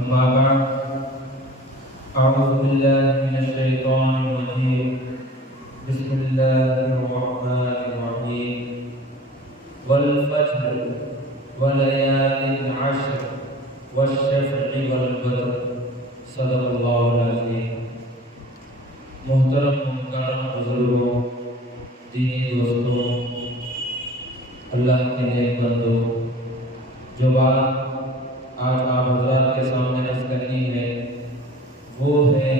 أما بعد أعوذ بالله من الشيطان الرجيم بسم الله الرحمن الرحيم والفجر وليال عشر والشفع والوتر صدق اللہ العظیم۔ محترم مکرم بزرگوں، دینی دوستوں، اللہ کے نیک بندوں، جو بات آج آپ حضرات کے سامنے عرض کرنی ہے وہ ہے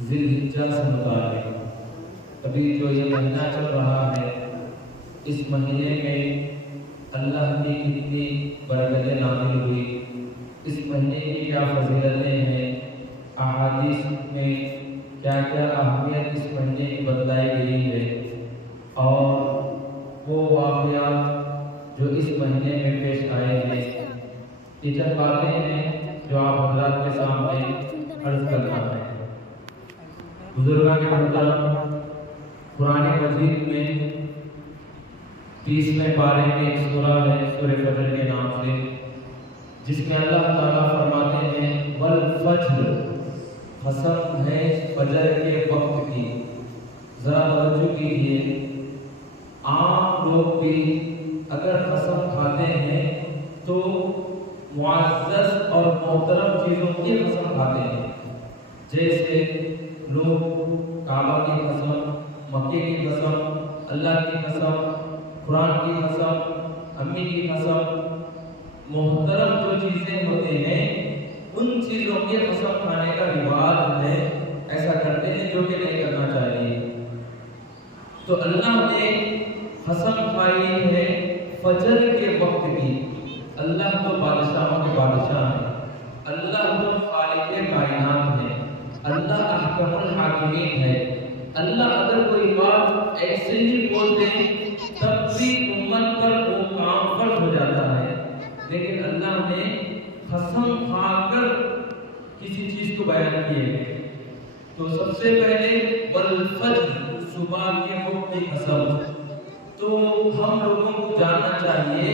ذی الحجہ سے متعلق۔ ابھی جو یہ مہینہ چل رہا ہے، اس مہینے میں اللہ کی کتنی برکتیں نازل ہوئی، اس مہینے کی کیا فضیلتیں ہیں، احادیث میں کیا کیا اہمیت اس مہینے کی بتلائی گئی ہے، اور وہ واقعات جو اس مہینے میں پیش آئے ہیں، یہ چند باتیں ہیں جو آپ حضرات کے سامنے عرض کرنا ہے۔ بزرگان کے محترم، قرآن مجید میں 30ویں پارے میں ایک سورہ ہے سورہ فجر کے نام سے، جس میں اللہ تعالیٰ فرماتے ہیں والفجر، قسم ہے فجر کے وقت کی۔ ذرا توجہ کیجیے، عام لوگ بھی اگر قسم کھاتے ہیں تو معزز اور محترم چیزوں کی قسم کھاتے ہیں، جیسے لوگ کعبہ کی قسم، مکے کی قسم، اللہ کی قسم، قرآن کی قسم، امی کی قسم، محترم جو چیزیں ہوتے ہیں ان چیزوں کی قسم کھانے کا رواج ہے، ایسا کرتے ہیں جو کہ نہیں کرنا چاہیے۔ تو اللہ نے قسم کھائی ہے فجر کے وقت کی۔ اللہ تو بادشاہوں کے بادشاہ ہیں، اللہ تو خالق کائنات ہے، اللہ احکم الحاکمین ہے۔ اللہ اگر کوئی بات ایسے ہی بول دے تب بھی امت پر وہ کام فرض ہو جاتا ہے، لیکن اللہ نے قسم کھا کر کسی چیز کو بیان کیے ہیں۔ تو سب سے پہلے والفجر، صبح کے وقت کی قسم۔ تو ہم لوگوں کو جاننا چاہیے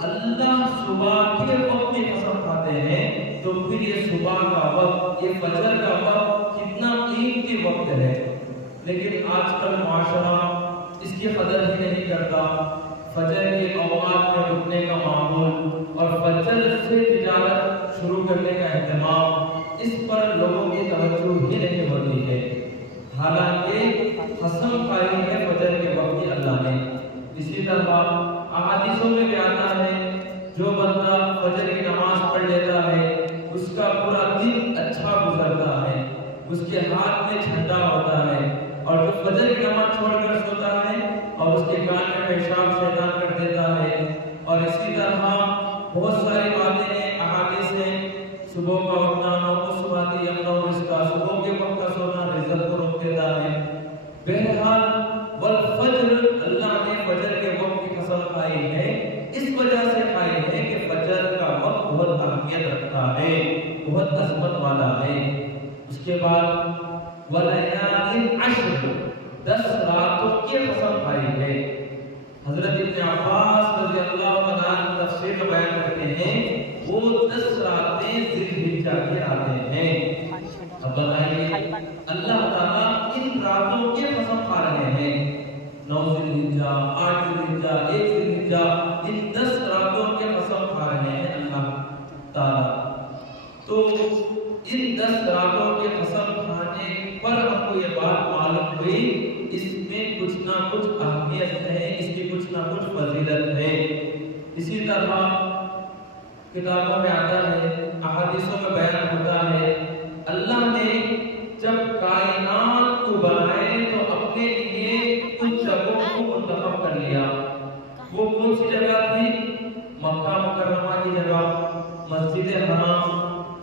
اللہ صبح کے وقت کی قسم کھاتے ہیں، تو پھر یہ صبح کا وقت، یہ فجر کا وقت کتنا قیمتی وقت ہے۔ لیکن آج کل معاشرہ اس کی قدر ہی نہیں کرتا۔ فجر کے اوقات میں اٹھنے کا معمول اور فجر سے تجارت شروع کرنے کا اہتمام، اس پر لوگوں کی توجہ ہی نہیں ہوتی ہے، حالانکہ قسم کھائی ہے فجر کے وقت کی اللہ نے۔ اسی طرح احادیثوں میں بھی آتا ہے جو بندہ فجر کی نماز پڑھ لیتا ہے اس کا پورا دن اچھا گزرتا ہے، اس کے ہاتھ میں جھنڈا ہوتا ہے، اور جو فجر کی نماز چھوڑ کر سوتا ہے اور اس کے کان میں پیشاب شیطان کر دیتا ہے۔ اور اسی طرح بہت ساری باتیں ہیں، احادیث ہیں، صبح کا اٹھنا نومُسْوَاتِ یمنع رزقا، صبح کے وقت کا سونا رزق کو روک دیتا ہے۔ بہرحال والفجر، اللہ نے فجر کے وقت کی قسم کھائی ہے، اس وجہ سے کھائی ہے کہ فجر کا وقت بہت اہمیت رکھتا ہے، بہت عظمت والا ہے۔ اس کے بعد وَلَيَالٍ عَشْرٍ، 10 راتوں کی قسم کھائی ہے۔ حضرت ابن عباس رضی اللہ عنہ تفسیر میں بیان کرتے ہیں وہ 10 راتیں ذی الحجہ کی راتیں ہیں۔ اب بتائیے اللہ تعالیٰ ان راتوں کی قسم کھا رہے ہیں، 9 ذی الحجہ، 8 ذی الحجہ، 1 ذی الحجہ، ان 10 راتوں کی قسم کھا رہے ہیں اللہ تعالیٰ۔ تو ان 10 راتوں کی قسم کھانے پر ہم کو یہ بات معلوم ہوئی اس میں کچھ نہ کچھ اہمیت ہے، اس کی کچھ نہ کچھ فضیلت ہے۔ اسی طرح کتابوں میں آتا ہے، احادیثوں میں بیان ہوتا ہے، اللہ نے جب کائنات کو بنائے تو اپنے لیے کچھ جگہوں کو منتخب کر لیا۔ وہ کون سی جگہ تھی؟ مکہ مکرمہ کی جگہ، مسجد حرام،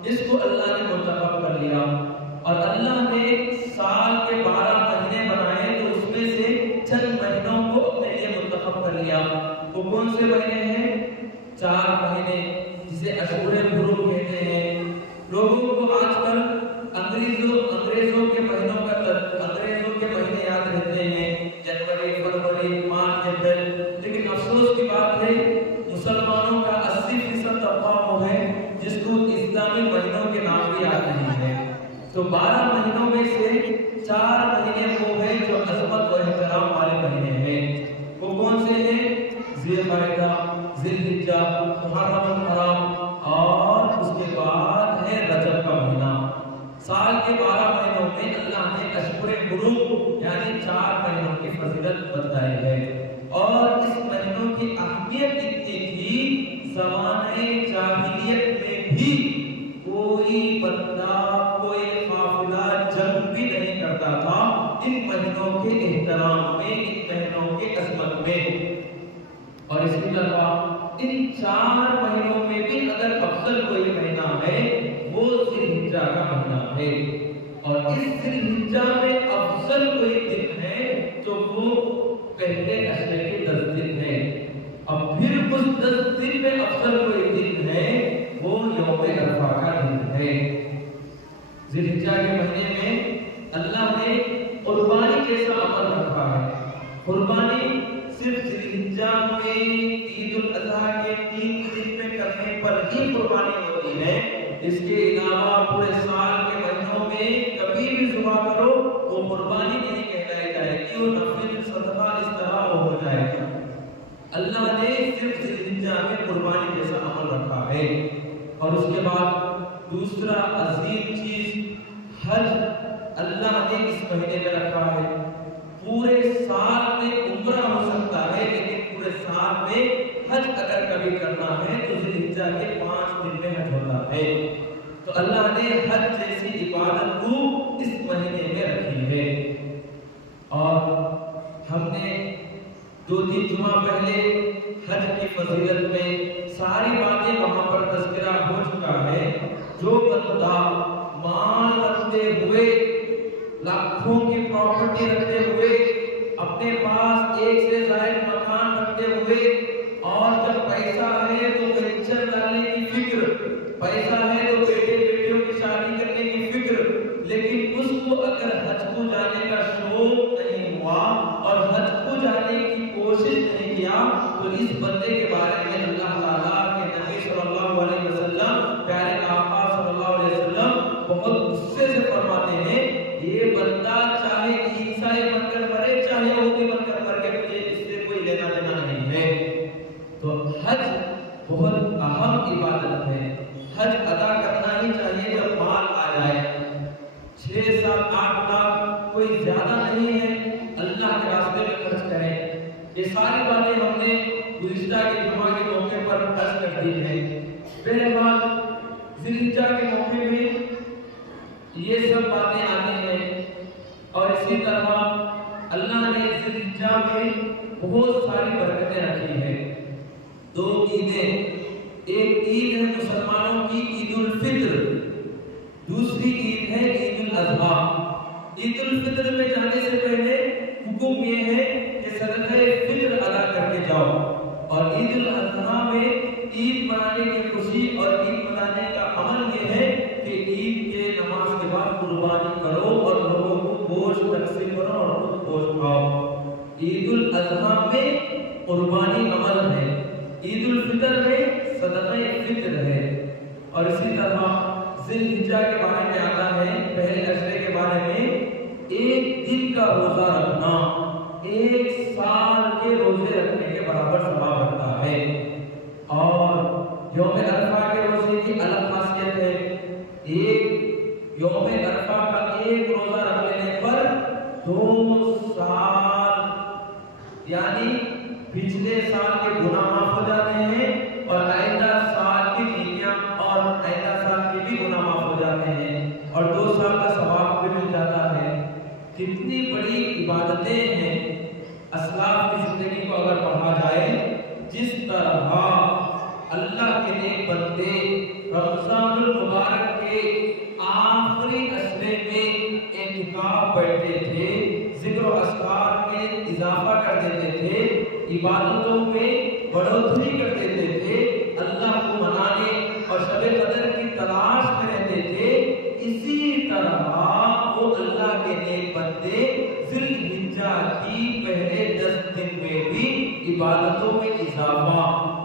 اس کو اللہ نے منتخب کر لیا۔ اور اللہ نے سال کے 12 مہینے بنائے تو اس میں سے چند مہینوں کو اپنے لیے منتخب کر لیا۔ وہ کون سے مہینے ہیں؟ 4 مہینے، جسے اشہر حرم کہتے ہیں۔ لوگوں کو آج کل انگریزوں کے مہینوں کا انگریزوں کے مہینے یاد رہتے ہیں، جنوری، فروری، مارچ، اپریل، لیکن افسوس کی بات ہے مسلمانوں کا 80% طبقہ وہ ہے جس کو اس اسلامی مہینوں کے نام بھی یاد نہیں ہے، تو 12 مہینوں میں سے 4 مہینے وہ ہیں جو عظمت و احترام والے مہینے ہیں۔ وہ کون سے ہیں؟ ذی القعدہ، ذی الحجہ، محرم الحرام، اور اس کے بعد ہے رجب کا مہینہ۔ سال کے 12 مہینوں میں اللہ نے اشہر حرم یعنی 4 مہینوں کی فضیلت بتائی ہے، اور اس مہینوں کی اہمیت اتنی تھی زمانۂ جاہلیت میں بھی کوئی بندہ کوئی قافلہ جنگ بھی نہیں کرتا تھا ان مہینوں کے احترام میں، ان مہینوں کے عظمت میں۔ اور اسی طرح ان 4 مہینوں میں بھی اگر افضل کوئی مہینہ ہے وہ ذی الحجہ کا مہینہ ہے، اور اس ذی الحجہ میں افضل کوئی دن ہے تو وہ پہلے اشرے کے 10 دن ہے، اب پھر اس 10 دن میں افضل کوئی دن ہے وہ یوم عرفہ کا دن ہے۔ ذی الحجہ کے مہینے میں اللہ نے قربانی جیسا عمل رکھا ہے۔ قربانی صرف ذی الحجہ میں عید الاضحیٰ کے 3 دن میں کرنے پر ہی قربانی ہوتی ہے، اس کے علاوہ پورے سال کے مہینوں میں کبھی بھی ذبح کرو وہ قربانی نہیں کہلائی جائے گی، وہ نفل صدقہ اس طرح ہو جائے گا۔ اللہ نے صرف ذی الحجہ میں قربانی جیسا عمل رکھا ہے۔ اور اس کے بعد دوسرا عظیم چیز حج اللہ نے اس مہینے میں رکھا ہے۔ پورے سال میں عمرہ ہو سکتا ہے لیکن پورے سال میں حج اگر کبھی کرنا ہے تو ذی الحجہ کے 5 دن میں حج ہوتا ہے، تو اللہ نے حج جیسی عبادت کو اس مہینے میں رکھی ہے۔ اور ہم نے 2-3 جمعہ پہلے حج کی فضیلت میں ساری باتیں وہاں پر تذکرہ ہو چکا ہے۔ جو بندہ مال رکھتے ہوئے، لاکھوں کی پراپرٹی رکھتے ہوئے، اپنے پاس 1 سے زائد مکان رکھتے ہوئے، اور جب پیسہ ہے تو وینچر ڈالنے کی فکر، پیسہ ہے تو بیٹے بیٹیوں کی شادی کرنے کی فکر، لیکن اس کو اگر حج کو جانے کا شوق نہیں ہوا اور حج کو جانے کی کوشش نہیں کیا تو اس بندے کے بارے میں اللہ تعالیٰ کے نبی صلی اللہ علیہ وسلم، پیارے آقا صلی اللہ علیہ وسلم بہت غصے سے فرماتے ہیں یہ بندہ چاہے عیسائی بن کر مرے چاہے یہودی بن کر مر کے مجھے اس سے کوئی لینا دینا نہیں ہے۔ تو حج بہت اہم عبادت ہے، حج ادا کرنا ہی چاہیے جب مال آ جائے۔ 6، 7، 8 لاکھ کوئی زیادہ نہیں ہے، اللہ کے راستے میں خرچ کریں۔ یہ ساری باتیں ہم نے گزشتہ کے جمعہ کے موقع پر عرض کر دی ہے۔ بہرحال ذی الحجہ کے موقع میں یہ سب باتیں آتی ہیں، اور اسی طرح اللہ نے ذی الحجہ میں بہت ساری برکتیں رکھی ہیں۔ 2 عیدیں، ایک عید ہے مسلمانوں کی عید الفطر، دوسری عید ہے عید الاضحیٰ۔ عید الفطر میں جانے سے پہلے حکم یہ ہے کہ صدقہ فطر ادا کر کے جاؤ، اور عید الاضحیٰ میں عید منانے کی خوشی اور عید منانے کا عمل یہ ہے کہ عید کے نماز کے بعد قربانی کرو اور لوگوں کو گوشت تقسیم کرو اور خود گوشت کھاؤ۔ عید الاضحیٰ میں قربانی عمل ہے، عید الفطر میں صدقہ فطر ہے۔ اور اسی طرح ذی الحجہ کے بارے میں آتا ہے، پہلے اشرے کے بارے میں، 1 دن کا روزہ رکھنا 1 سال کے روزے رکھنے کے برابر ثواب رکھتا ہے۔ اور یوم عرفہ کے روزے کی الگ خاصیت ہے، یوم عرفہ کا 1 روزہ رکھ لینے پر 2 سال یعنی پچھلے سال کے گناہ معاف ہو جاتے ہیں، اور آئندہ سال کی نیکیاں اور آئندہ سال کے بھی گناہ معاف ہو جاتے ہیں، اور 2 سال کا ثواب بھی مل جاتا ہے۔ کتنی بڑی عبادتیں ہیں، اسلاف کی زندگی کو اگر پڑھا جائے، جس طرح اللہ کے نیک بندے رمضان المبارک کے آخری اشرے میں اعتکاف بیٹھتے تھے، ذکر و اذکار میں اضافہ کر دیتے تھے، عبادتوں میں بڑھوتری کر دیتے تھے، اللہ کو منانے اور شب قدر کی تلاش میں رہتے تھے، اسی طرح وہ اللہ کے نیک بندے ذی الحجہ کی پہلے 10 دن میں بھی عبادتوں میں اضافہ،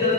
10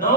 9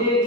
1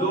2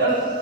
10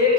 1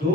2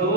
2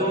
2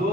2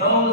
9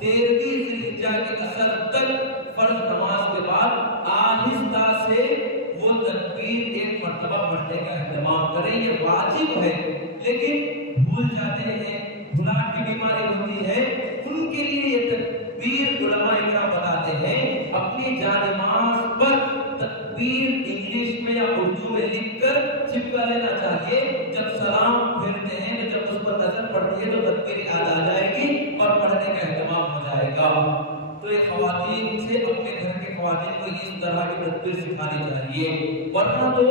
13ویں ذوالحجہ کے اثر تک فرض نماز کے بعد آہستہ سے وہ تکبیر ایک مرتبہ پڑھنے کا اہتمام کریں، یہ واجب ہے۔ لیکن بھول جاتے ہیں، بھلاٹ کی بیماری ہوتی ہے، ان کے لیے یہ تکبیر علماء اکرام بتاتے ہیں اپنی جانماز پر تکبیر انگلش میں یا اردو میں لکھ کر چپکا لینا چاہیے۔ جب سلام پھیرتے ہیں تو جب اس پر نظر پڑتی ہے تو تکبیر یاد آ جائے گی اور پڑھنے کا اہتمام ہو جائے گا۔ تو یہ خواتین سے اپنے گھر کے خواتین کو اس طرح کی تکبیر سکھانی چاہیے، ورنہ تو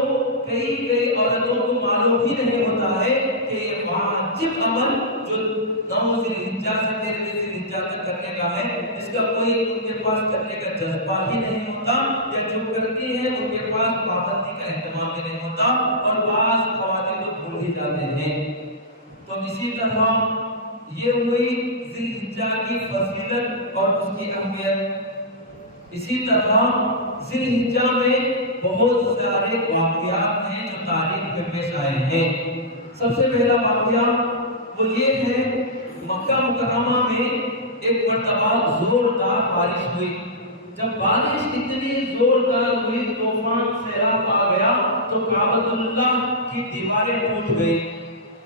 کئی عورتوں کو معلوم ہی نہیں ہوتا ہے کہ یہ واجب عمل جو 9 ذوالحجہ سے 13ویں ذوالحجہ تک کرنے کا ہے، اس کا کوئی ان کے پاس کرنے کا جذبہ ہی نہیں ہوتا، یا جو کرتی ہے ان کے پاس پابندی کا اہتمام بھی نہیں ہوتا، اور بعض خواتین تو بھول ہی جاتے ہیں۔ تو اسی طرح یہ ہوئی ذوالحجہ کی فضیلت اور اس کی اہمیت۔ اسی طرح ذوالحجہ میں بہت سارے واقعات ہیں جو تاریخ میں پیش آئے ہیں۔ سب سے پہلا واقعہ وہ یہ ہے، مکہ مکرمہ میں ایک مرتبہ زوردار بارش ہوئی۔ جب بارش اتنی زوردار ہوئی، طوفان سیلاب آ گیا تو کعبۃ اللہ کی دیواریں ٹوٹ گئی۔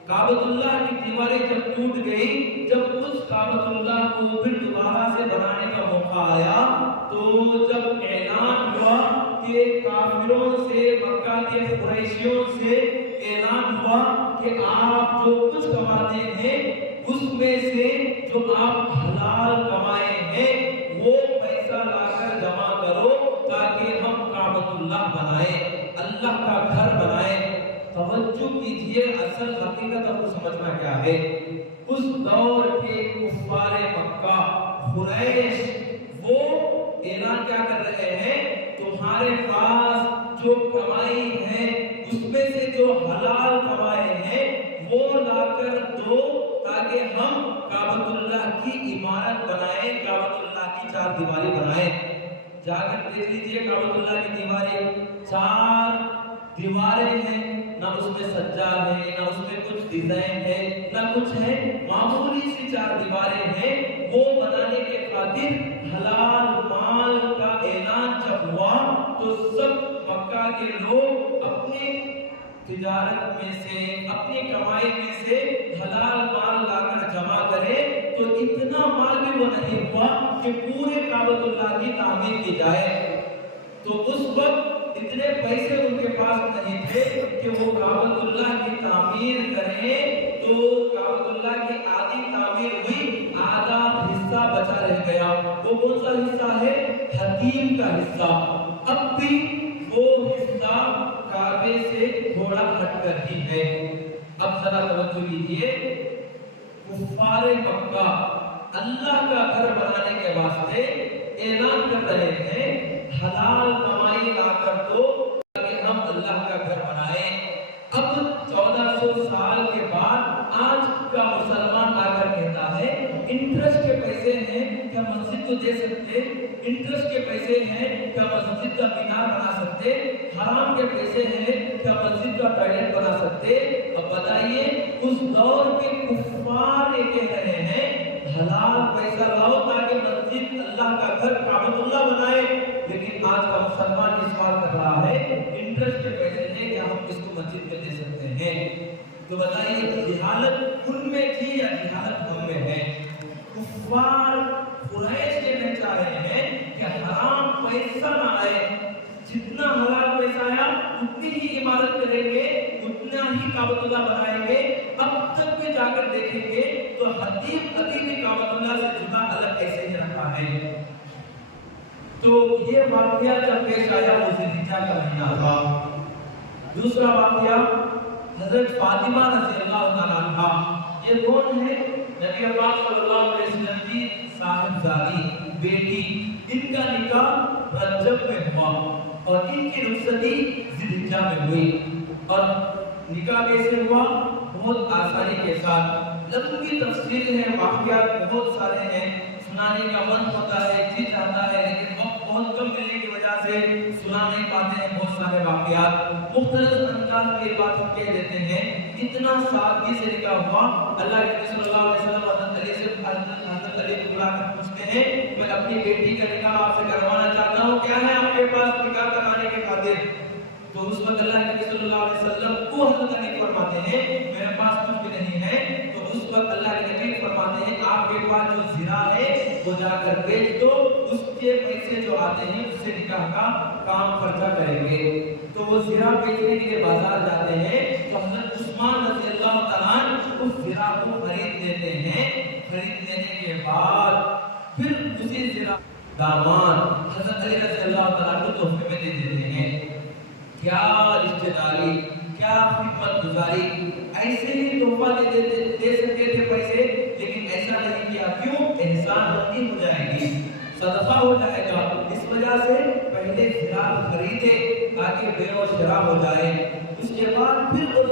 کعبۃ اللہ کی دیواریں جب ٹوٹ گئی، جب اس کعبۃ اللہ کو پھر دوبارہ سے بنانے کا موقع آیا تو جب اعلان ہوا کہ کافروں سے، مکہ کے قریشیوں سے اعلان ہوا کہ آپ جو کچھ کماتے ہیں اس میں سے جو آپ حلال کمائے ہیں وہ پیسہ لا کر جمع کرو تاکہ ہم کعبۃ اللہ بنائیں، اللہ کا گھر بنائیں۔ توجہ کیجئے، اصل حقیقت آپ کو سمجھنا کیا ہے۔ اس دور کے کفار مکہ قریش وہ اعلان کیا کر رہے ہیں، تمہارے پاس جو کمائی ہے اس میں سے جو حلال کمائے ہیں وہ لا کر دو تاکہ ہم کعبۃ اللہ کی عمارت بنائیں، کعبۃ اللہ کی 4 دیواری بنائیں۔ جا کر دیکھ لیجئے کعبۃ اللہ کی دیواریں 4 دیواریں ہیں، نہ اس میں سجا ہے، نہ اس میں کچھ ڈیزائن ہے، نہ کچھ ہے، معمولی سی 4 دیواریں ہیں۔ وہ بنانے کے خاطر حلال مال کا اعلان جب ہوا تو سب مکہ کے لوگ اپنی تجارت میں سے، اپنی کمائی میں سے حلال مال لا کر جمع کرے تو اتنا مال بھی وہ نہیں ہوا کہ پورے کعبۃ اللہ کی تعمیر کی جائے۔ تو اس وقت اتنے پیسے ان کے پاس نہیں تھے کہ وہ کعبۃ اللہ کی تعمیر کریں، تو کعبۃ اللہ کی آدھی تعمیر ہوئی، آدھا حصہ بچا رہ گیا۔ وہ کون سا حصہ ہے؟ حتیم کا حصہ۔ اب بھی وہ حصہ کعبے سے تھوڑا ہٹ کر ہی ہے۔ اب ذرا توجہ کیجئے، کفار مکہ اللہ کا گھر بنانے کے واسطے اعلان کر رہے ہیں حلال کمائی لا کر دو تاکہ ہم اللہ کا گھر بنائیں۔ اب 1400 سال کے بعد آج کا مسلمان آ کر کہتا ہے انٹرسٹ کے پیسے ہیں کیا مسجد کو دے سکتے، انٹرسٹ کے پیسے ہیں کیا مسجد کا مینار بنا سکتے، حرام کے پیسے ہیں کیا مسجد کا ٹوائلٹ بنا سکتے۔ اب بتائیے، اس دور کے کفار یہ کہہ رہے ہیں حلال پیسہ لاؤ تاکہ مسجد اللہ کا گھر کعبۃ اللہ بنائے، لیکن آج کا مسلمان اس بات کر رہا ہے انٹرسٹ کے پیسے ہیں کیا ہم اس کو مسجد میں دے سکتے ہیں۔ تو بتائیے جہالت ان میں تھی یا جہالت ہم میں ہے؟ کفار قریش یہ نہیں چاہ رہے ہیں کہ حرام پیسہ نہ آئے، جتنا حلال پیسہ آیا اتنی ہی عمارت کریں گے، اتنا ہی کعبۃ اللہ بنائیں گے۔ اب تک بھی جا کر دیکھیں گے تو حتیم ابھی بھی کعبۃ اللہ سے جدا الگ ایسے ہی رکھا ہے۔ تو یہ واقعہ جب پیش آیا وہ ذوالحجہ کا مہینہ تھا۔ دوسرا واقعہ حضرت فاطمہ رضی اللہ تعالیٰ عنہا، یہ کون ہے؟ نبی پاک صلی اللہ علیہ وسلم کی صاحبزادی بیٹی، ان کا نکاح رجب میں ہوا اور ان کی رخصتی ذوالحجہ میں ہوئی۔ اور نکاح کیسے ہوا؟ بہت آسانی کے ساتھ، لمبی تفصیل ہے، واقعات بہت سارے ہیں، سنانے کا من ہوتا ہے، جی چاہتا ہے، لیکن وقت بہت کم ملنے کی وجہ سے سنا نہیں پاتے ہیں بہت سارے واقعات۔ مختلف انداز کی بات ہم کہہ دیتے ہیں۔ اتنا سادگی سے نکاح ہوا. اللہ کے نبی صلی اللہ علیہ وسلم حضرت علی کو بلا کر پوچھتے ہیں میں اپنی بیٹی کا نکاح آپ سے کروانا چاہتا ہوں, کیا ہے آپ کے پاس نکاح کرانے کے خاطر؟ تو اس وقت اللہ کے نبی صلی اللہ علیہ وسلم کو حضرت علی فرماتے ہیں میرے پاس کچھ بھی نہیں ہے. تو اس وقت اللہ کے نبی فرماتے ہیں آپ کے پاس جو زرا ہے وہ جا کر بیچ دو, اس کے پیسے جو آتے ہیں اس سے نکاح کا کام خرچہ کریں گے. تو وہ زرا بیچنے کے لیے بازار جاتے ہیں تو حضرت عثمان رضی اللہ تعالیٰ عنہ اس زرا کو خرید لیتے ہیں. خرید لینے کے بعد پھر اسی زرا داماد حضرت علی رضی اللہ تعالیٰ کو تحفے میں دے دیتے ہیں. کیا رشتہ داری, کیا خدمت گزاری, ایسے ہی تحفہ دے سکتے تھے پیسے, لیکن ایسا نہیں کیا. کیوں؟ احسان مندی ہو جائے گی, صدقہ ہو جائے گا. اس وجہ سے پہلے زرا خریدے تاکہ بے و شراء ہو جائے. اس کے بعد پھر وہ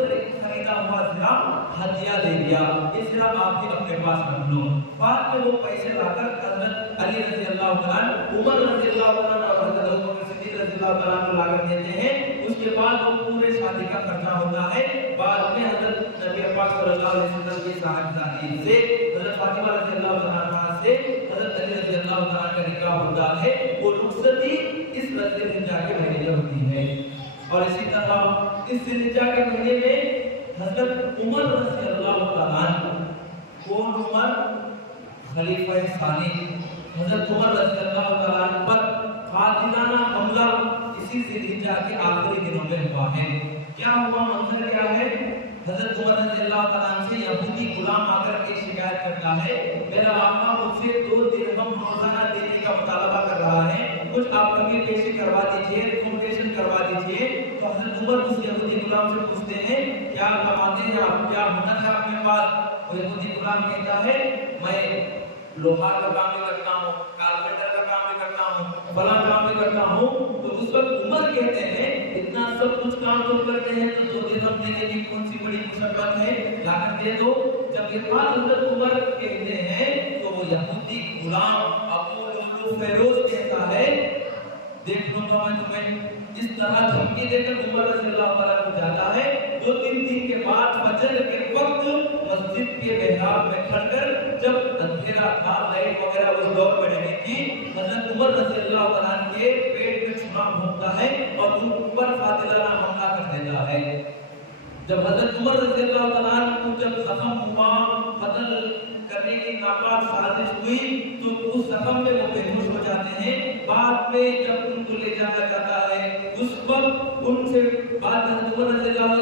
خریدا ہوا زرا ہدیہ دے دیا, یہ زرا آپ بھی اپنے پاس رکھ لو. بعد میں وہ پیسے لا کر حضرت علی رضی اللہ تعالیٰ, عمر رضی اللہ تعالیٰ اور حضرت ابوبکر صدیق رضی اللہ تعالیٰ کو لا کر دیتے ہیں. اس کے بعد وہ پورے شادی کا خرچہ ہوتا ہے. بعد میں حضرت نبی پاک صلی اللہ علیہ وسلم کی صاحبزادی سے حضرت فاطمہ رضی اللہ تعالیٰ سے حضرت علی رضی اللہ تعالیٰ کا نکاح ہوتا ہے. وہ رخصتی اس ذی الحجہ کے مہینے میں ہوتی ہے. اور اسی طرح اس ذی الحجہ کے مہینے میں حضرت عمر رضی اللہ تعالیٰ, کون عمر؟ خلیفہ ثانی حضرت عمر رضی اللہ تعالیٰ پر قاتلانہ حملہ اسی ذی الحجہ کے آخری دنوں میں ہوا ہے. کیا ہوا, منظر کیا ہے؟ حضرت عمر رضی اللہ تعالیٰ سے یہودی غلام آ کر ایک شکایت کرتا ہے میرا آقا مجھ سے 2 درہم روزانہ دینے کا مطالبہ کر رہا ہے, کچھ آپ کمی پیشی کروا دیجئے, ریکومنڈیشن کروا دیجئے. تو حضرت عمر اس یہودی غلام سے پوچھتے ہیں کیا کماتے ہیں آپ, کیا ہنر ہے آپ کے پاس؟ وہ یہودی غلام کہتا ہے میں لوہار کا کام بھی کرتا ہوں, کارپینٹر کا کام بھی کرتا ہوں, فلاں کام بھی کرتا ہوں. تو اس وقت عمر کہتے ہیں اتنا سب کچھ کام تو کرتے ہیں تو 2 درہم دینے کی کون سی بڑی مشقت ہے, لا کر دے دو. جب یہ بات حضرت عمر کہتے ہیں تو وہ یہودی غلام ابو لؤلؤ فیروز کہتا ہے دیکھ لوں گا میں تمہیں. اس طرح دھمکی دے کر عمر رضی اللہ تعالیٰ کو جاتا ہے. 2-3 دن کے بعد فجر کے وقت مسجد کے محراب میں کھڑ کر, جب اندھیرا تھا, لائٹ وغیرہ اس دور میں نہیں تھی, حضرت عمر رضی اللہ تعالیٰ کے پیٹ میں چھری بھونکتا ہے اور ان پر قاتلانہ حملہ کر دیتا ہے. جب حضرت عمر رضی اللہ تعالیٰ کو جب زخم ہوا, قتل کرنے کی ناپاک سازش ہوئی, تو اس زخم میں وہ بے ہوش ہو جاتے ہیں. بعد میں جب ان کو لے جایا جاتا ہے اس وقت ان سے بعد حضرت عمر رضی اللہ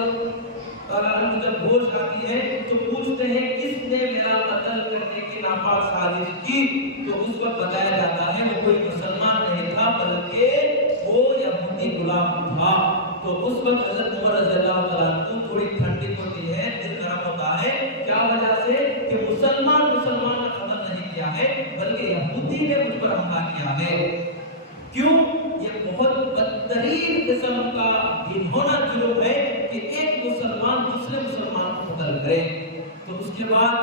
تعالیٰ جب ہوش آتی ہے تو پوچھتے ہیں کس نے میرا قتل کرنے کی ناپاک سازش کی؟ تو اس وقت بتایا جاتا ہے وہ کوئی مسلمان نہیں تھا بلکہ وہ یہودی غلام تھا. تو اس وقت حضرت عمر رضی اللہ تعالیٰ کو تھوڑی ٹھنڈک ہوتی ہے, دل نرم ہوتا ہے. کیا وجہ سے کہ مسلمان نے قتل نہیں کیا ہے بلکہ یہودی نے مجھ پر حملہ کیا ہے. کیوں؟ یہ بہت بدترین قسم کا گھناؤنا جرم ہے کہ ایک مسلمان دوسرے مسلمان کو قتل کرے. تو اس کے بعد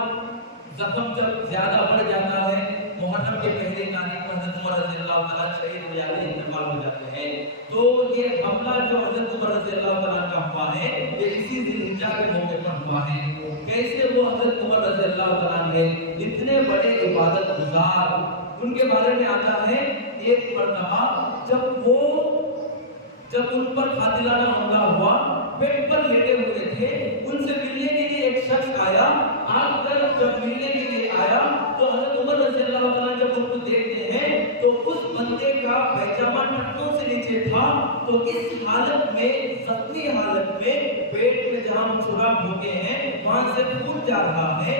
زخم جب زیادہ بڑھ جاتا ہے, محرم کے پہلی تاریخ کو حضرت عمر رضی اللہ تعالیٰ شہید ہو جاتے ہیں, انتقال ہو جاتے ہیں. تو یہ حملہ جو حضرت عمر رضی اللہ تعالیٰ کا ہوا ہے یہ اسی ذی الحجہ کے موقع پر ہوا ہے. کیسے وہ حضرت عمر رضی اللہ تعالیٰ نے اتنے بڑے عبادت گزار, ان کے بارے میں آتا ہے ایک مرتبہ جب ان پر قاتلانہ حملہ ہوا, بیڈ پر لیٹے ہوئے تھے, ان سے ملنے کے لیے ایک شخص آیا. آ کر جب ملنے کے لیے آیا تو حضرت عمر رضی اللہ تعالیٰ جب ان کو دیکھتے ہیں تو اس بندے کا پیجامہ ٹٹوں سے نیچے تھا. تو اس حالت میں, زخمی حالت میں, پیٹ میں جہاں چھرا بھوکے ہیں وہاں سے خون جا رہا ہے,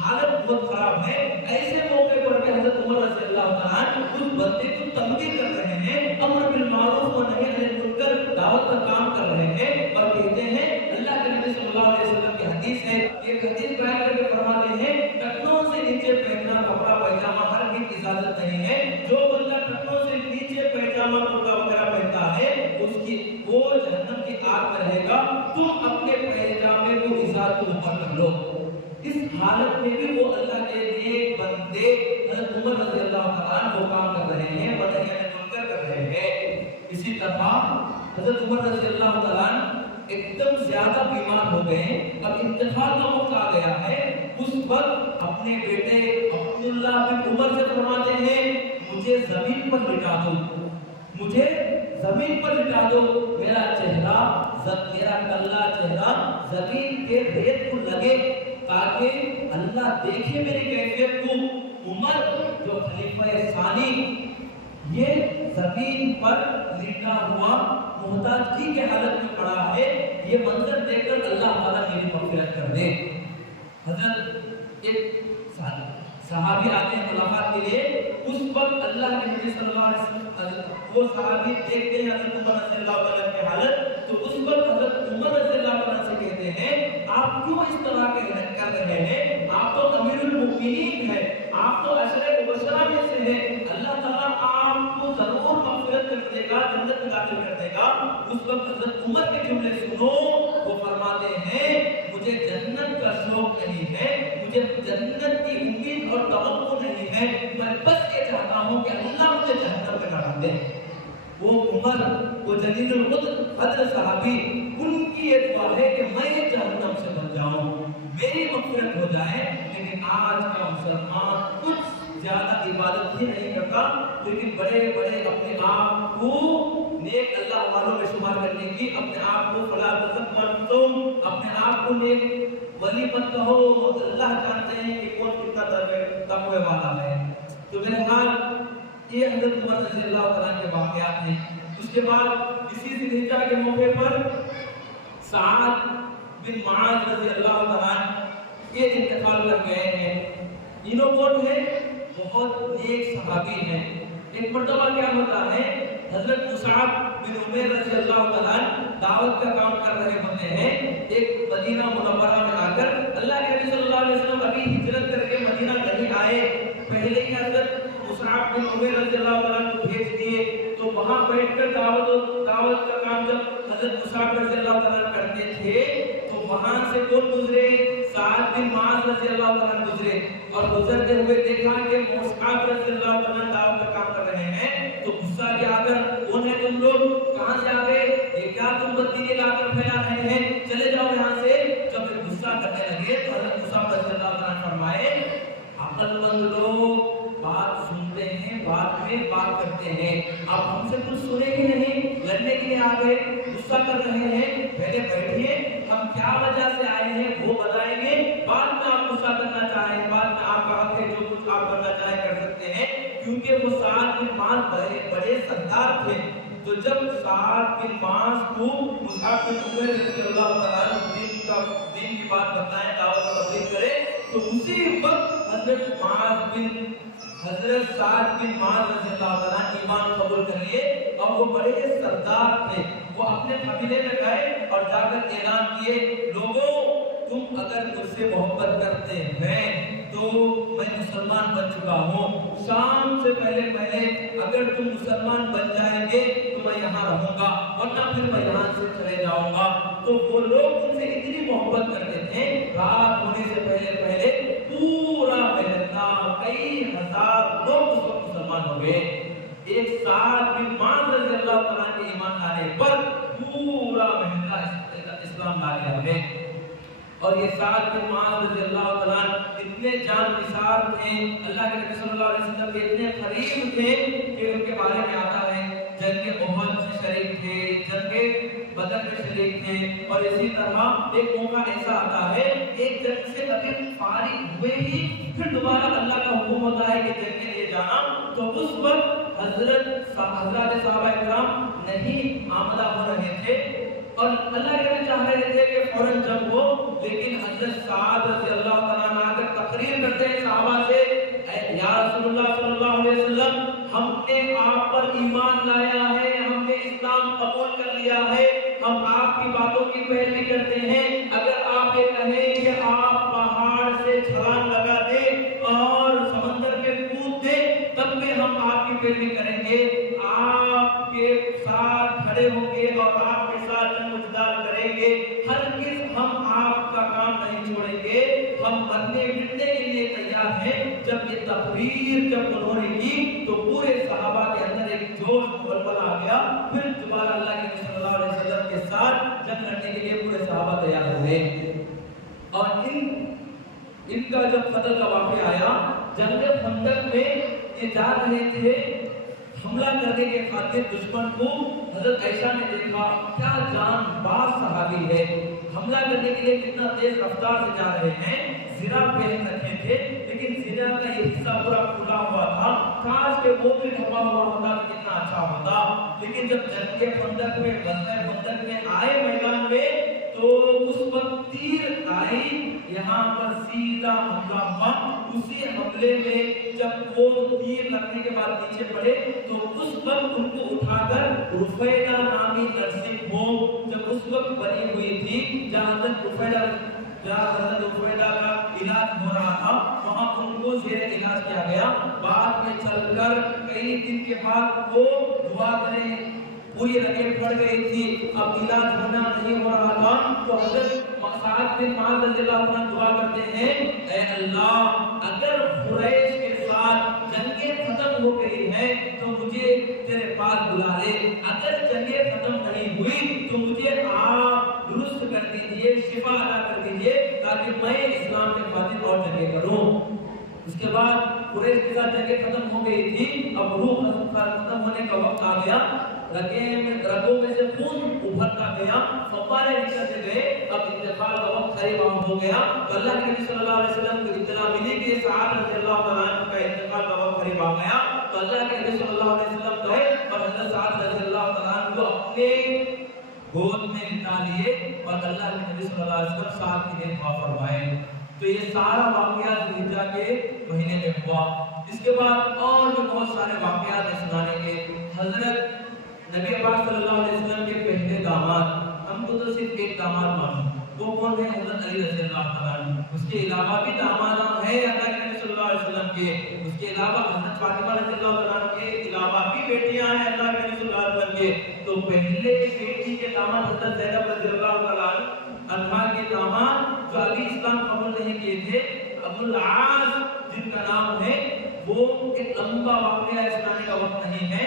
حالت بہت خراب ہے. ایسے موقع پر بھی حضرت عمر رضی اللہ تعالیٰ اس بندے کو تنبیہ کر رہے ہیں, امر بالمعروف و نہی عن المنکر, دعوت کا کام کر رہے ہیں اور کہتے ہیں اللہ کے نبی صلی اللہ علیہ وسلم کی حدیث ہے, ایک حدیث بیان کر کے فرماتے ہیں ٹکنوں سے نیچے پہننا کپڑا پیجامہ ہر کی اجازت نہیں ہے. جو بندہ ٹکنوں سے نیچے پیجامہ کرتا وغیرہ پہنتا ہے وہ جہنم کی آگ میں رہے گا. تم اپنے پیجامے کو ازار کو اوپر کر لو. اس حالت میں بھی وہ اللہ کے نیک بندے حضرت عمر رضی اللہ تعالیٰ وہ کام کر رہے ہیں, نہی عن المنکر کر رہے ہیں. اسی طرح حضرت عمر رضی اللہ تعالیٰ ایک دم زیادہ بیمار ہو گئے ہیں، اب انتقال کا وقت آ گیا ہے، اس وقت اپنے بیٹے عبداللہ بن عمر سے فرماتے ہیں مجھے زمین پر لٹا دو، مجھے زمین پر لٹا دو، میرا چہرہ، میرا کلا چہرہ زمین کے ریت کو لگے تاکہ اللہ دیکھے میری کیفیت کو۔ عمر جو خلیفہ ثانی یہ زمین پر لیٹا ہوا محتاجی کے حالت میں پڑا ہے، یہ منظر دیکھ کر اللہ تعالیٰ میری مغفرت کر دے۔ حضرت ایک صحابی آتے ہیں ملاقات کے لیے، اس وقت اللہ کے نبی صلی اللہ علیہ وسلم وہ صحابی دیکھتے ہیں حضرت عمر رضی اللہ عنہ کی حالت، تو اس وقت حضرت عمر رضی اللہ عنہ سے کہتے ہیں آپ کیوں اس طرح کے کر رہے ہیں، آپ تو امیر المؤمنین ہیں، آپ تو عشرہ مبشرہ میں سے ہیں، اللہ تعالیٰ آپ کو ضرور مغفرت کر دے گا، جنت میں داخل کر دے گا۔ اس وقت حضرت عمر کے جملے سنو، وہ فرماتے ہیں مجھے جنت کا شوق نہیں ہے، مجھے جنت کی امید اور توقع نہیں ہے، میں بس یہ چاہتا ہوں کہ اللہ مجھے جہنم میں نہ ڈال دے۔ وہ عمر، وہ جلیل القدر صحابی، ان کی یہ دعا ہے کہ میں جہنم سے بچ جاؤں، میری مغفرت ہو جائے۔ لیکن آج کا مسلمان کچھ زیادہ عبادت ہی نہیں کرتا، لیکن بڑے بڑے اپنے آپ کو نیک اللہ والوں میں شمار کرنے کی، اپنے آپ کو فلا تزکو، اپنے آپ کو نیک ولی مت کہو، اللہ جانتے ہیں کہ کون کتنا تقوی والا ہے۔ تو میرے خیال یہ حضرت عمر رضی اللہ عنہ کے واقعات ہیں۔ اس کے بعد اسی ذی الحجہ کے موقع پر سعد بن معاذ رضی اللہ عنہ یہ انتقال کر گئے ہیں۔ انہوں کون ہیں؟ بہت نیک صحابی ہیں۔ ایک مرتبہ کیا ہوتا ہے، حضرت مصعب بن عمیر رضی اللہ عنہ دعوت کا کام کر رہے ہوتے ہیں، ایک مدینہ منورہ میں آ کر، اللہ کے نبی صلی اللہ علیہ وسلم ابھی ہجرت کر کے مدینہ نہیں آئے، پہلے ہی حضرت مصعب بن عمیر رضی اللہ عنہ کو بھیج دیے، تو وہاں بیٹھ کر دعوت کا کام جب حضرت مصعب رضی اللہ عنہ کرتے تھے تو وہاں سے کون گزرے؟ سعد بن معاذ رضی اللہ عنہ گزرے، اور گزرتے ہوئے دیکھا کہ مصعب رضی اللہ عنہ دعوت کا کام کر رہے ہیں، تو غصہ کیا کر کون ہے تم لوگ، کہاں سے آ گئے، یہ کیا تم بددینی لا کر پھیلا رہے ہیں، چلے جاؤ یہاں سے۔ جب یہ غصہ کرنے لگے تو حضرت مصعب رضی اللہ عنہ فرمائے عقل مند لوگ بات سنتے ہیں، بعد میں بات کرتے ہیں، اب ہم سے کچھ سنے ہی نہیں، لڑنے کے لیے آ گئے، غصہ کر رہے ہیں، پہلے بیٹھیے، ہم کیا وجہ سے آئے ہیں وہ بتائیں گے، بعد میں آپ غصہ کرنا چاہیں، بعد میں آپ کا حق ہے، جو کچھ آپ کرنا چاہیں کر سکتے ہیں، کیونکہ وہ سعد بن معاذ بڑے سردار تھے۔ تو جب سعد بن معاذ کو مصعب بن عمیر رضی اللہ عنہ دین کی بات بتائیں، دعوت و تبلیغ کرے، تو اسی وقت حضرت سعد بن معاذ رضی اللہ عنہ ایمان قبول کر لیے، اور وہ بڑے سردار تھے۔ وہ اپنے قبیلے میں گئے اور جا کر اعلان کیے، لوگوں تم اگر مجھ سے محبت کرتے ہیں تو میں مسلمان بن چکا ہوں، شام سے پہلے اگر تم مسلمان بن جائیں گے تو میں یہاں رہوں گا، ورنہ پھر میں یہاں سے چلے جاؤں گا۔ تو وہ لوگ ان سے اتنی محبت کرتے تھے، رات ہونے سے پہلے پورا محلہ کئی ہزار لوگ اس وقت مسلمان ہو گئے۔ ایک سعد بن معاذ رضی اللہ عنہ کے ایمان لانے پر پورا محلہ اسلام لا لیا ہے۔ اور یہ سعد بن معاذ رضی اللہ عنہ اتنے جان نثار تھے، اللہ کے نبی صلی اللہ علیہ وسلم کے اتنے قریب تھے کہ ان کے بارے میں آتا ہے جنگ احد میں شریک تھے، جنگ بدر میں شریک تھے، اور اسی طرح ایک موقع ایسا آتا ہے ایک جنگ سے اگر فارغ ہوئے ہی پھر دوبارہ اللہ کا حکم ہوتا ہے کہ جنگ کے لیے جانا، تو اس وقت حضرات صحابہ کرام نہیں آمدہ ہو رہے تھے، اور اللہ کے چاہ رہے تھے کہ فوراً جنگ ہو، لیکن حضرت سعد رضی اللہ عنہ آ کر تقریر کرتے ہیں صحابہ سے، یا رسول اللہ صلی اللہ علیہ وسلم ہم نے آپ پر ایمان لایا ہے، ہم نے اسلام قبول کر لیا ہے، ہم آپ کی باتوں کی پیروی کرتے ہیں، اگر آپ یہ کہیں کہ آپ پہاڑ سے چھلانگ لگا دیں اور سمندر میں کود دیں تب بھی ہم آپ کی پیروی کریں گے، آپ کے ساتھ کھڑے ہوں گے اور آپ کے ساتھ جنگ و جدال کریں گے، ہرگز ہم آپ کا کام نہیں چھوڑیں گے، ہم مرنے مٹنے کے لیے تیار ہیں۔ جب یہ تقریر انہوں نے کی تو پورے صحابہ کے اندر ایک جوش ولولہ آ گیا، پھر دوبارہ اللہ کے نبی صلی اللہ علیہ وسلم کے ساتھ جنگ لڑنے کے لیے پورے صحابہ تیار ہوئے. اور ان کا جب قتل کا واقعہ آیا، جنگ خندق میں یہ جا رہے تھے حملہ کرنے کے خاطر دشمن کو. حضرت عائشہ نے دیکھا کیا جان باز صحابی ہے، حملہ کرنے کے لیے کتنا تیز رفتار سے جا رہے ہیں. زرہ پہن رکھے تھے لیکن زرہ کا یہ حصہ پورا کھلا ہوا تھا، کاش کہ وہ بھی ڈھپا ہوا ہوتا تو کتنا اچھا ہوتا. لیکن جب جنگ خندق میں غزوہ خندق میں آئے میدان میں تو اس وقت تیر آئی، یہاں پر سیدھا حملہ ہوا. اسی حملے میں جب وہ تیر لگنے کے بعد نیچے پڑے تو اس وقت ان کو اٹھا کر رفیدہ نامی نرسنگ ہوم جب اس وقت بنی ہوئی تھی جہاں حضرت رفیدہ کا علاج ہو رہا تھا، وہاں ان کو زیر علاج کیا گیا. بعد میں چل کر کئی دن کے بعد وہ دعا کریں پوری رگیں پڑ گئی تھی، اب علاج ہونا نہیں ہو رہا تھا. تو حضرت سعد بن معاذ رضی اللہ عنہ دعا کرتے ہیں، اے اللہ اگر قریش کے ساتھ جنگیں ختم ہو گئی ہیں تو مجھے تیرے پاس بلا لے، اگر جنگیں ختم نہیں ہوئی تو مجھے آپ درست کر دیجئے، شفا عطا کر دیجئے تاکہ میں اسلام کے خاطر اور جنگیں کروں. اس کے بعد قریش کے ساتھ جنگیں ختم ہو گئی تھی، اب روح ختم ہونے کا وقت آ گیا، رگوں میں سے خون ابھرتا گیا، فوارے نکلتے گئے. اب انتقال کا وقت قریب ہو گیا تو اللہ کے نبی صلی اللہ علیہ وسلم کو اطلاع ملی کہ سعد رضی اللہ تعالیٰ عنہ کا انتقال کا وقت قریب آ گیا. تو اللہ کے نبی صلی اللہ علیہ وسلم گئے اور حضرت سعد رضی اللہ تعالیٰ عنہ کو اپنے گود میں لٹا لیے اور اللہ کے نبی صلی اللہ علیہ وسلم سعد کے لیے دعا فرمائے. تو یہ سارا واقعہ ذوالحجہ کے مہینے میں ہوا. اس کے بعد اور بھی بہت سارے واقعات ہیں سنانے کے. حضرت نبی پاک صلی اللہ علیہ وسلم کے پہلے داماد، ہم کو تو صرف ایک داماد معلوم، وہ کون ہے؟ حضرت علی رضی اللہ تعالیٰ عنہ. اس کے علاوہ بھی داماد ہیں اللہ کے نبی صلی اللہ علیہ وسلم کے. اس کے علاوہ حضرت فاطمہ رضی اللہ تعالیٰ عنہ کے علاوہ بھی بیٹیاں ہیں اللہ کے نبی صلی اللہ علیہ وسلم کے. تو پہلے بیٹی کے داماد حضرت زینب رضی اللہ تعالیٰ عنہ کے داماد جو ابھی اسلام قبول نہیں کیے تھے، ابو العاص جن کا نام ہے، وہ ایک لمبا واقعہ ہے، سنانے کا وقت نہیں ہے.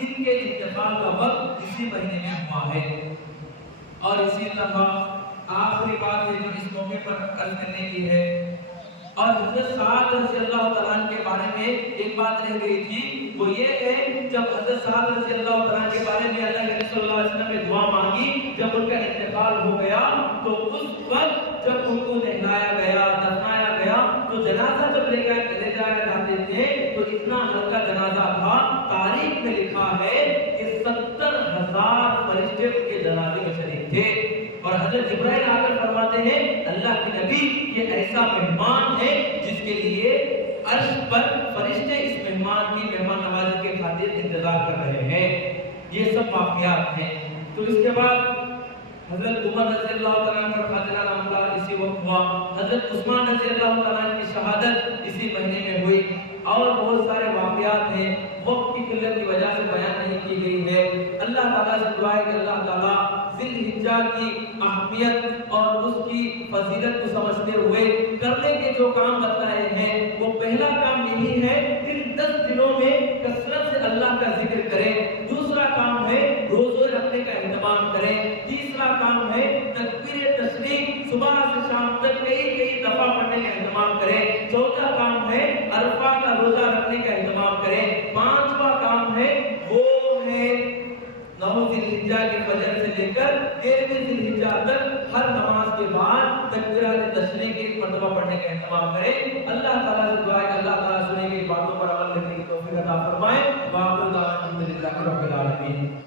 ان کے انتقال کا وقت اسی مہینے میں ہوا ہے. اور اسی طرح آخری بات ہے جو اس موقع پر عرض کرنے کی ہے، اور حضرت سعد رضی اللہ تعالیٰ عنہ کے بارے میں ایک بات رہ گئی تھی، وہ یہ ہے جب حضرت سعد رضی اللہ تعالیٰ عنہ کے بارے میں اللہ کے رسول صلی اللہ علیہ وسلم نے دعا مانگی، جب ان کا انتقال ہو گیا تو اس وقت جب ان کو نہلایا گیا، دفنایا گیا، تو جنازہ جب لے جایا جاتے تھے تو اتنا ہلکا جنازہ تھا، تاریخ میں لکھا ہے کہ 70,000 فرشتے ان کے جنازے میں شریک تھے. اور حضرت جبرائیل آ کر فرماتے ہیں اللہ کے نبی یہ ایسا مہمان ہے جس کے لیے عرش پر فرشتے اس مہمان کی مہمان نوازی کے خاطر انتظار کر رہے ہیں. یہ سب واقعات ہیں. تو اس کے بعد حضرت عمر رضی اللہ تعالیٰ عنہ کا خاتمہ معاملہ اسی وقت ہوا. حضرت عثمان رضی اللہ تعالیٰ عنہ کی شہادت اسی مہینے میں ہوئی. اور بہت سارے واقعات ہیں، وقت کی قلت کی وجہ سے بیان نہیں کی گئی ہے. اللہ تعالیٰ سے دعا ہے کہ اللہ تعالیٰ ذی الحجہ کی اہمیت اور اس کی فضیلت کو سمجھتے ہوئے کرنے کے جو کام بتائے ہیں، وہ پہلا کام یہی ہے ان 10 دنوں میں کثرت سے اللہ کا ذکر کریں. دوسرا کام ہے روزے رکھنے کا اہتمام کریں. تیسرا کام ہے تکبیر تشریق صبح سے شام تک کئی دفعہ پڑھنے کا اہتمام کریں. چوتھا کام ہے عرفہ کا روزہ رکھنے کا اہتمام کریں. پانچواں کام ہے وہ ہے 9 ذی الحجہ کے فجر سے لے کر 13 ذی الحجہ تک ہر نماز کے بعد تکبیرات تشریق ایک مرتبہ پڑھنے کا اہتمام کریں. اللہ تعالیٰ سے دعا ہے کہ اللہ تعالیٰ سنے کی باتوں پر عمل کرنے کی توفیق عطا فرمائے. وآخر دعوانا الحمدللہ رب العالمین.